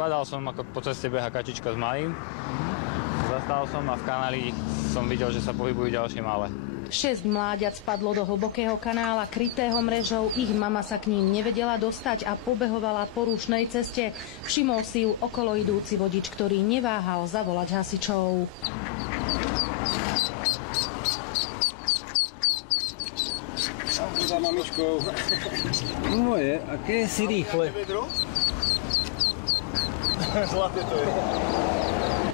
Badal som, ako po ceste beha kačička s malým. Zastal som a v kanáli som videl, že sa pohybujú ďalšie malé. 6 mláďat spadlo do hlbokého kanála krytého mrežou. Ich mama sa k ním nevedela dostať a pobehovala po rušnej ceste. Všimol si ju okolo idúci vodič, ktorý neváhal zavolať hasičov. Za mamičkou. Moje, aké si rýchle. Zlaté to je.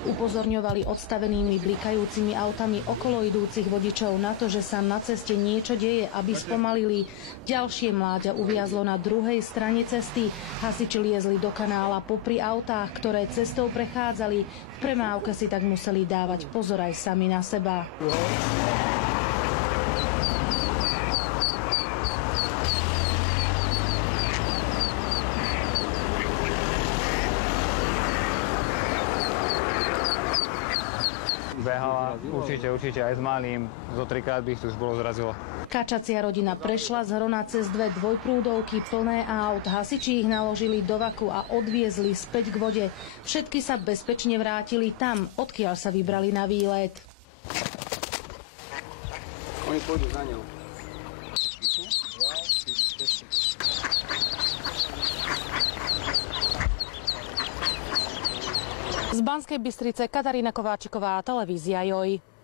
Upozorňovali odstavenými blikajúcimi autami okolo idúcich vodičov na to, že sa na ceste niečo deje, aby spomalili. Ďalšie mláďa uviazlo na druhej strane cesty. Hasiči liezli do kanála popri autách, ktoré cestou prechádzali. V premávke si tak museli dávať pozor aj sami na seba. Behala určite aj s malým. Zo 3-krát by ich tu už bolo zrazilo. Kačacia rodina prešla z Hrona cez 2 dvojprúdovky plné aut. Hasiči ich naložili do vaku a odviezli späť k vode. Všetky sa bezpečne vrátili tam, odkiaľ sa vybrali na výlet. Oni pôjdu za ňou. Z Banskej Bystrice Katarína Kováčiková, televízia JOJ.